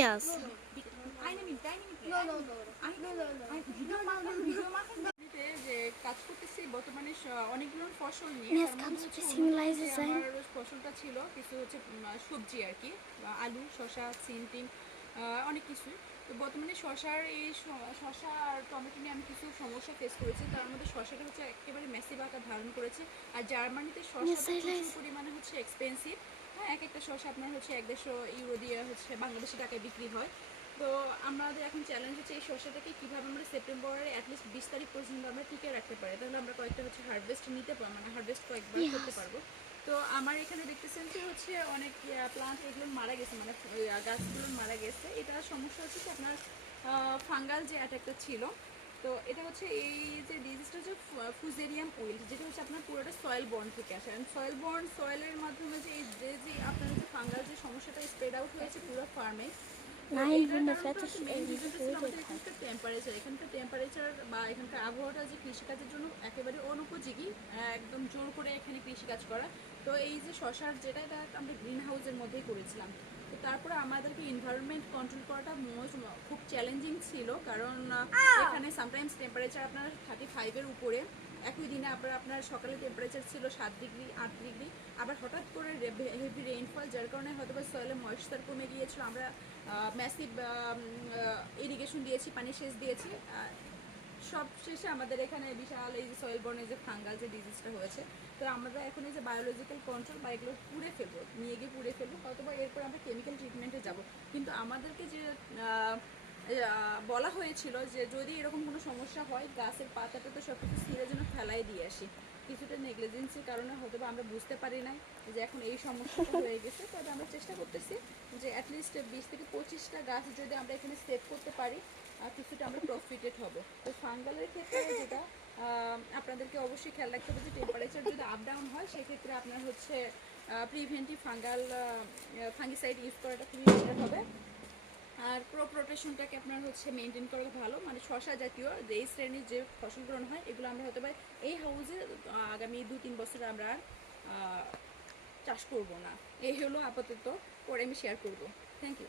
Yes. যে কাজ করতেছি বর্তমানে অনেকগুলো ফসল নিয়ে। Yes, kannst du ein bisschen leise sein? আমার ফসলটা ছিল কিছু হচ্ছে সবজি আর কি, আলু, শসা, সিম টিম, অনেক কিছুই। তো বর্তমানে শসার শসা আর টমেটো নিয়ে আমি কিছু সমস্যা ফেস করেছি। তার মধ্যে শসাটা হচ্ছে একেবারে ম্যাসিভ আকার ধারণ করেছে। আর জার্মানিতে শসা প্রচুর পরিমাণে হচ্ছে এক্সপেন্সিভ। হ্যাঁ, এক একটা শসা আপনার হচ্ছে 150 ইউরো দিয়ে হচ্ছে বাংলাদেশি টাকায় বিক্রি হয়। তো আমাদের এখন চ্যালেঞ্জ হচ্ছে এই শসাটাকে কীভাবে আমরা সেপ্টেম্বরের অ্যাটলিস্ট 20 তারিখ পর্যন্ত আমরা টিকে রাখতে পারি, তাহলে আমরা কয়েকটা হচ্ছে হারভেস্ট নিতে পারবো, মানে হারভেস্ট কয়েকবার করতে পারবো। তো আমার এখানে দেখতেছেন যে হচ্ছে অনেক প্লান্ট এগুলো মারা গেছে, মানে গাছগুলো মারা গেছে। এটা সমস্যা হচ্ছে কি আপনার ফাঙ্গাল যে অ্যাটাকটা ছিল। তো এটা হচ্ছে এই যে ডিজিজটা হচ্ছে ফুজেরিয়াম উইল্ট, যেটা হচ্ছে আপনার পুরোটা সয়েল বর্ন থেকে আসে। সয়েল বর্ন সয়েলের মাধ্যমে যে এই যে আপনার যে ফাঙ্গাল যে সমস্যাটা স্প্রেড আউট হয়েছে পুরো ফার্মে। Nein, wenn du fertig temperature, এখানকার টেম্পারেচার বা এখানকার আবহাওয়াটা যে কৃষিকাজের জন্য একেবারে অনুপযোগী, একদম জোর করে এখানে কৃষিকাজ করা। তো এই যে শসার যেটা, এটা আমরা গ্রিন হাউসের মধ্যেই করেছিলাম। তো তারপরে আমাদেরকে এনভায়রনমেন্ট কন্ট্রোল করাটা খুব চ্যালেঞ্জিং ছিল, কারণ এখানে সামটাইমস টেম্পারেচার আপনার 35-এর উপরে। একই দিনে আপনার সকালে টেম্পারেচার ছিল 7 ডিগ্রি 8 ডিগ্রি, আবার হঠাৎ করে হেভি রেইনফল, যার কারণে হয়তো বা সয়েলে ময়েশ্চার কমে গিয়েছিল। আমরা ম্যাসিভ ইরিগেশন দিয়েছি, পানি সেচ দিয়েছি। সব শেষে আমাদের এখানে বিশাল এই যে সয়েল বর্নে যে ফাঙ্গাল যে ডিজিজটা হয়েছে। তো আমরা এখন এই যে বায়োলজিক্যাল কন্ট্রোল বা এগুলো পুড়ে ফেলবো, নিয়ে গিয়ে পুড়ে ফেলবো, অথবা এরপর আমরা কেমিক্যাল ট্রিটমেন্টে যাব। কিন্তু আমাদেরকে যে বলা হয়েছিল যে যদি এরকম কোনো সমস্যা হয় গাছের পাতাটা তো সব কিছু ছিঁড়ে যেন ফেলাই দিয়ে আসি। কিছুটা নেগলিজেন্সির কারণে হয়তো বা আমরা বুঝতে পারি নাই যে এখন এই সমস্যাটা হয়ে গেছে। তবে আমরা চেষ্টা করতেছি যে অ্যাটলিস্ট 20 থেকে 25টা গাছ যদি আমরা এখানে সেভ করতে পারি, কিছুটা আমরা প্রফিটেড হব। তো ফাঙ্গালের ক্ষেত্রে যেটা আপনাদেরকে অবশ্যই খেয়াল রাখতে হবে যে টেম্পারেচার যদি আপ ডাউন হয়, সেক্ষেত্রে আপনার হচ্ছে প্রিভেন্টিভ ফাঙ্গিসাইড ইউজ করাটা খুবই বেটার হবে। আর ক্রপ রোটেশনটাকে আপনার হচ্ছে মেনটেন করা ভালো, মানে শসা জাতীয় যে এই শ্রেণীর যে ফসলগুলো হয় এগুলো আমরা হয়তো বা এই হাউসে আগামী 2-3 বছর আমরা চাষ করব না। এই হলো আপাতত, পরে আমি শেয়ার করব। Thank you.